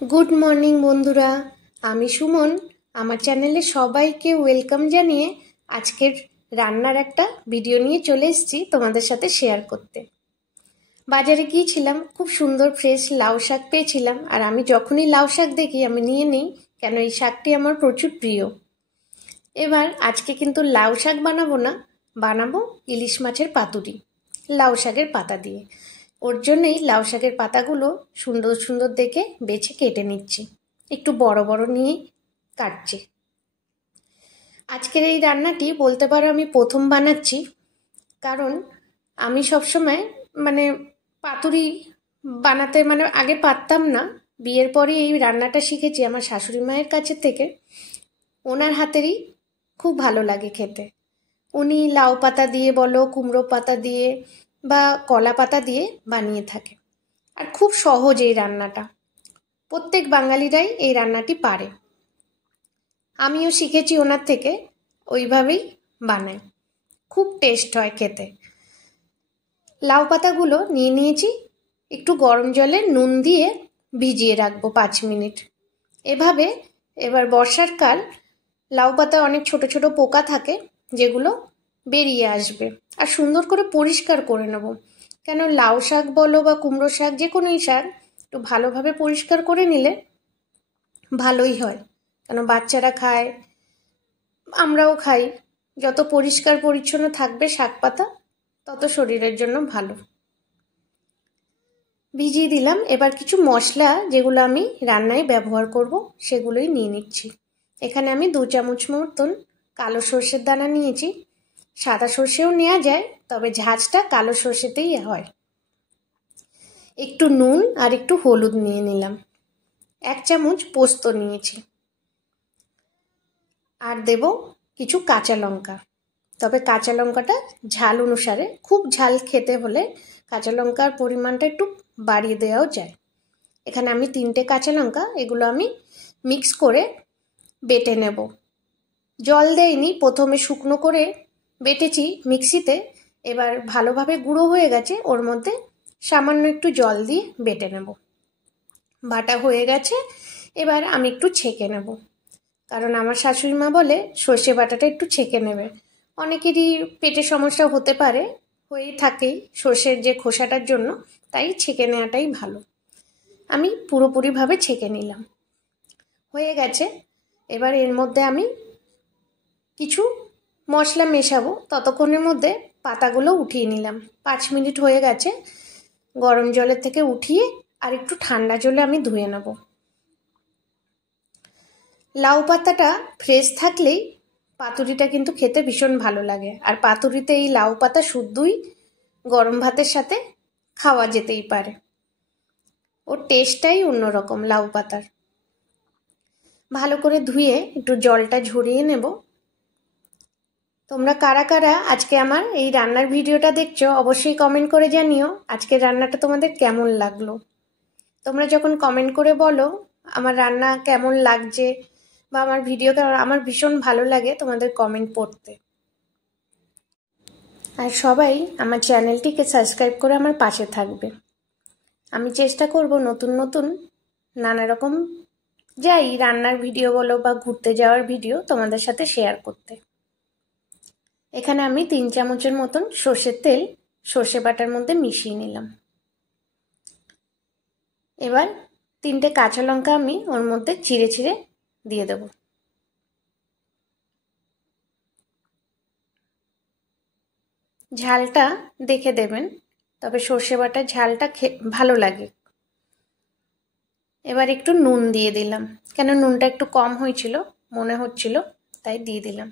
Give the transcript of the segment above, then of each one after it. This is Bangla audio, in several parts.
गुड मर्निंग बंधुरा आमी सुमन आमार चैनेले सबाइके वेलकाम जानिए आजकेर रान्नार एकटा भिडियो निये चले एसेछि तोमादेर साथे शेयर करते। बाजारे गियेछिलाम खूब सुंदर फ्रेश लाउ शाक पेयेछिलाम और आमी जखोनी लाउ शाक देखी आमी निये नेই केन এই শাকটি আমার প্রচুর প্রিয়। এবার আজকে কিন্তু লাউ শাক বানাবো না, বানাবো ইলিশ মাছের পাতুরি লাউ শাকের পাতা দিয়ে। ওর জন্যই লাউ শাকের পাতাগুলো সুন্দর সুন্দর দেখে বেছে কেটে নিচ্ছি, একটু বড় বড় নিয়ে কাটছি। আজকের এই রান্নাটি বলতে পারো আমি প্রথম বানাচ্ছি, কারণ আমি সবসময় পাতুরি বানাতে আগে পারতাম না। বিয়ের পরে এই রান্নাটা শিখেছি আমার শাশুড়ি মায়ের কাছে থেকে। ওনার হাতেরই খুব ভালো লাগে খেতে। উনি লাউ পাতা দিয়ে বলো, কুমড়ো পাতা দিয়ে বা কলা পাতা দিয়ে বানিয়ে থাকে। আর খুব সহজ এই রান্নাটা, প্রত্যেক বাঙালিরাই এই রান্নাটি পারে। আমিও শিখেছি ওনার থেকে, ওইভাবেই বানাই, খুব টেস্ট হয় খেতে। লাউ পাতাগুলো নিয়ে নিয়েছি, একটু গরম জলে নুন দিয়ে ভিজিয়ে রাখবো 5 মিনিট। এভাবে এবার বর্ষার কাল, লাউ পাতায় অনেক ছোট ছোট পোকা থাকে যেগুলো বেরিয়ে আসবে, আর সুন্দর করে পরিষ্কার করে নেব। কেন লাউ শাক বলো বা কুমড়ো শাক, যে কোনোই শাক একটু ভালোভাবে পরিষ্কার করে নিলে ভালোই হয়। কেন বাচ্চারা খায়, আমরাও খাই। যত পরিষ্কার পরিচ্ছন্ন থাকবে শাক পাতা তত শরীরের জন্য ভালো। ভিজিয়ে দিলাম। এবার কিছু মশলা যেগুলো আমি রান্নায় ব্যবহার করব সেগুলোই নিয়ে নিচ্ছি। এখানে আমি 2 চামচ মতন কালো সর্ষের দানা নিয়েছি। সাদা সর্ষেও নেওয়া যায়, তবে ঝাঁঝটা কালো সর্ষেতেই হয়। একটু নুন আর একটু হলুদ নিয়ে নিলাম। 1 চামচ পোস্ত নিয়েছি। আর দেব কিছু কাঁচা লঙ্কা, তবে কাঁচা লঙ্কাটা ঝাল অনুসারে, খুব ঝাল খেতে হলে কাঁচা লঙ্কার পরিমাণটা একটু বাড়িয়ে দেওয়াও যায়। এখানে আমি 3টে কাঁচা লঙ্কা, এগুলো আমি মিক্স করে বেটে নেব। জল দেইনি, প্রথমে শুকনো করে বেটেছি মিক্সিতে। এবার ভালোভাবে গুঁড়ো হয়ে গেছে, ওর মধ্যে সামান্য একটু জল দিয়ে বেটে নেব। বাটা হয়ে গেছে, এবার আমি একটু ছেঁকে নেব, কারণ আমার শাশুড়ি মা বলে সর্ষে বাটাটা একটু ছেঁকে নেবে। অনেকেরই পেটের সমস্যা হতে পারে, হয়েই থাকেই সর্ষের যে খোসাটার জন্য, তাই ছেঁকে নেওয়াটাই ভালো। আমি পুরোপুরিভাবে ছেঁকে নিলাম, হয়ে গেছে। এবার এর মধ্যে আমি কিছু মশলা মেশাবো, ততক্ষণের মধ্যে পাতাগুলো উঠিয়ে নিলাম। 5 মিনিট হয়ে গেছে। গরম জলের থেকে উঠিয়ে আর একটু ঠান্ডা জলে আমি ধুয়ে নেব। লাউ পাতাটা ফ্রেশ থাকলেই পাতুরিটা কিন্তু খেতে ভীষণ ভালো লাগে। আর পাতুরিতে এই লাউ পাতা শুদ্ধই গরম ভাতের সাথে খাওয়া যেতেই পারে, ওর টেস্টটাই অন্যরকম লাউ পাতার। ভালো করে ধুয়ে একটু জলটা ঝরিয়ে নেব। তোমরা কারা কারা আজকে আমার এই রান্নার ভিডিওটা দেখছো অবশ্যই কমেন্ট করে জানিও আজকের রান্নাটা তোমাদের কেমন লাগলো। তোমরা যখন কমেন্ট করে বলো আমার রান্না কেমন লাগছে বা আমার ভিডিও কেমন, আমার ভীষণ ভালো লাগে তোমাদের কমেন্ট পড়তে। আর সবাই আমার চ্যানেলটিকে সাবস্ক্রাইব করে আমার পাশে থাকবে। আমি চেষ্টা করব নতুন নতুন নানা রকম যাই রান্নার ভিডিও বলো বা ঘুরতে যাওয়ার ভিডিও তোমাদের সাথে শেয়ার করতে। এখানে আমি 3 চামচের মতন সর্ষের তেল সর্ষে বাটার মধ্যে মিশিয়ে নিলাম। এবার 3টে কাঁচা লঙ্কা আমি ওর মধ্যে চিড়ে চিড়ে দিয়ে দেব। ঝালটা দেখে দেবেন, তবে সর্ষে বাটার ঝালটা ভালো লাগে। এবার একটু নুন দিয়ে দিলাম, কেন নুনটা একটু কম হয়েছিল মনে হচ্ছিল, তাই দিয়ে দিলাম।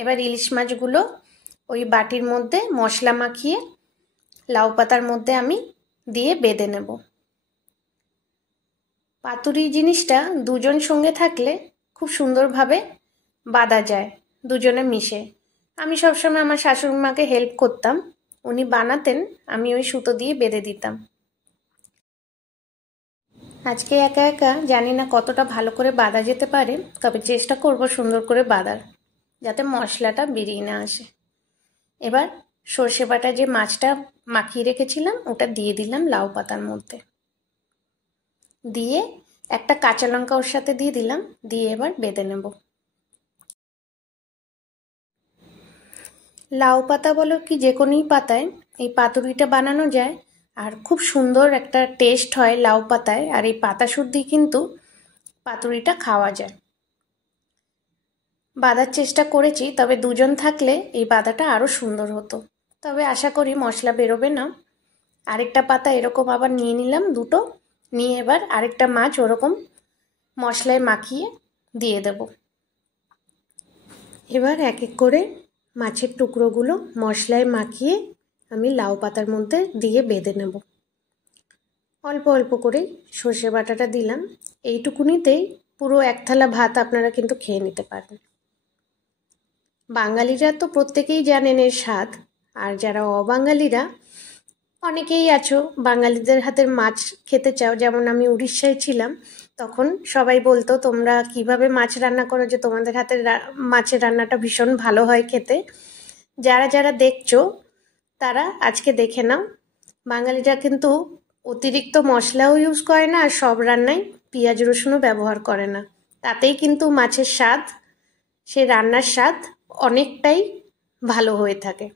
এবার ইলিশ মাছগুলো ওই বাটির মধ্যে মশলা মাখিয়ে লাউ পাতার মধ্যে আমি দিয়ে বেঁধে নেব। পাতুরি জিনিসটা দুজন সঙ্গে থাকলে খুব সুন্দরভাবে বাঁধা যায়, দুজনে মিশে। আমি সবসময় আমার শাশুড়ি মাকে হেল্প করতাম, উনি বানাতেন, আমি ওই সুতো দিয়ে বেঁধে দিতাম। আজকে একা একা জানি না কতটা ভালো করে বাঁধা যেতে পারে, তবে চেষ্টা করব সুন্দর করে বাঁধার, যাতে মশলাটা বেরিয়ে না আসে। এবার সর্ষে বাটা যে মাছটা মাখিয়ে রেখেছিলাম ওটা দিয়ে দিলাম লাউ পাতার মধ্যে, দিয়ে একটা কাঁচা লঙ্কা ওর সাথে দিয়ে দিলাম, দিয়ে এবার বেঁধে নেব। লাউ পাতা বলো কি যে কোনোই পাতায় এই পাতুরিটা বানানো যায়, আর খুব সুন্দর একটা টেস্ট হয় লাউ পাতায়। আর এই পাতা শুদ্ধি কিন্তু পাতুরিটা খাওয়া যায়। বাঁধার চেষ্টা করেছি, তবে দুজন থাকলে এই বাঁধাটা আরও সুন্দর হতো। তবে আশা করি মশলা বেরোবে না। আরেকটা পাতা এরকম আবার নিয়ে নিলাম দুটো, নিয়ে এবার আরেকটা মাছ ওরকম মশলায় মাখিয়ে দিয়ে দেব। এবার এক এক করে মাছের টুকরোগুলো মশলায় মাখিয়ে আমি লাউ পাতার মধ্যে দিয়ে বেঁধে নেব। অল্প অল্প করে সর্ষে বাটাটা দিলাম। এইটুকুনিতেই পুরো এক থালা ভাত আপনারা কিন্তু খেয়ে নিতে পারবেন। বাঙালিরা তো প্রত্যেকেই জানেন এর স্বাদ, আর যারা অবাঙালিরা অনেকেই আছো বাঙালিদের হাতের মাছ খেতে চাও। যেমন আমি উড়িষ্যায় ছিলাম, তখন সবাই বলতো তোমরা কিভাবে মাছ রান্না করো, যে তোমাদের হাতের মাছের রান্নাটা ভীষণ ভালো হয় খেতে। যারা যারা দেখছো তারা আজকে দেখে নাও, বাঙালিরা কিন্তু অতিরিক্ত মশলাও ইউজ করে না, আর সব রান্নায় পেঁয়াজ রসুনও ব্যবহার করে না। তাতেই কিন্তু মাছের স্বাদ, সে রান্নার স্বাদ অনেকটাই ভালো হয়ে থাকে।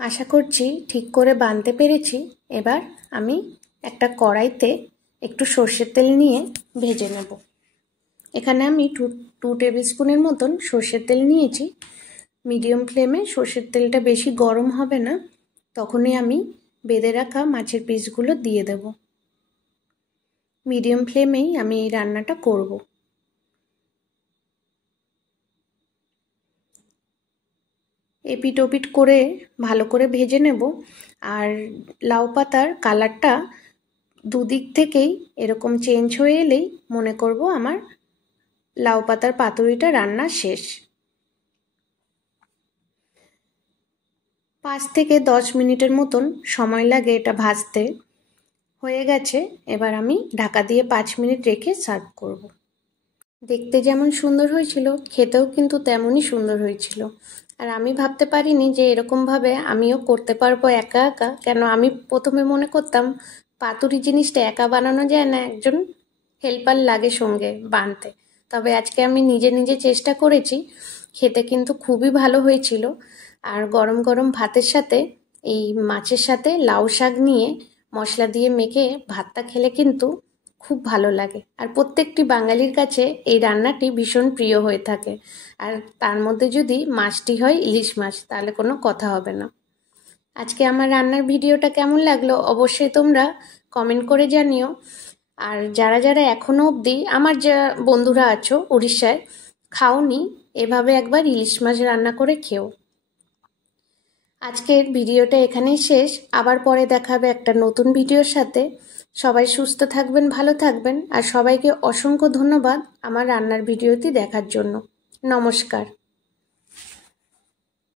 আশা করছি ঠিক করে বানতে পেরেছি। এবার আমি একটা কড়াইতে একটু সর্ষের তেল নিয়ে ভেজে নেব। এখানে আমি 2 টেবিল স্পুনের মতন সর্ষের তেল নিয়েছি। মিডিয়াম ফ্লেমে সর্ষের তেলটা বেশি গরম হবে না, তখনই আমি বেঁধে রাখা মাছের পিসগুলো দিয়ে দেব। মিডিয়াম ফ্লেমেই আমি এই রান্নাটা করব। এপিট ওপিট করে ভালো করে ভেজে নেব। আর লাউ পাতার কালারটা দুদিক থেকেই এরকম চেঞ্জ হয়ে এলেই মনে করব আমার লাউ পাতার পাতুরিটা রান্না শেষ। 5 থেকে 10 মিনিটের মতন সময় লাগে এটা ভাজতে। হয়ে গেছে, এবার আমি ঢাকা দিয়ে 5 মিনিট রেখে সার্ভ করব। দেখতে যেমন সুন্দর হয়েছিল, খেতেও কিন্তু তেমনই সুন্দর হয়েছিল। আর আমি ভাবতে পারিনি যে এরকমভাবে আমিও করতে পারবো একা একা। কেন আমি প্রথমে মনে করতাম পাতুরি জিনিসটা একা বানানো যায় না, একজন হেল্পার লাগে সঙ্গে বানতে। তবে আজকে আমি নিজে নিজে চেষ্টা করেছি, খেতে কিন্তু খুবই ভালো হয়েছিল। আর গরম গরম ভাতের সাথে এই মাছের সাথে লাউ শাক নিয়ে মশলা দিয়ে মেখে ভাতটা খেলে কিন্তু খুব ভালো লাগে। আর প্রত্যেকটি বাঙালির কাছে এই রান্নাটি ভীষণ প্রিয় হয়ে থাকে। আর তার মধ্যে যদি মাছটি হয় ইলিশ মাছ, তাহলে কোনো কথা হবে না। আজকে আমার রান্নার ভিডিওটা কেমন লাগলো অবশ্যই তোমরা কমেন্ট করে জানিও। আর যারা যারা এখনো অবধি আমার যা বন্ধুরা আছো উড়িষ্যায় খাওনি, এভাবে একবার ইলিশ মাছ রান্না করে খেও। আজকের ভিডিওটা এখানেই শেষ। আবার পরে দেখা হবে একটা নতুন ভিডিওর সাথে। সবাই সুস্থ থাকবেন, ভালো থাকবেন, আর সবাইকে অসংখ্য ধন্যবাদ আমার রান্নার ভিডিওটি দেখার জন্য। নমস্কার।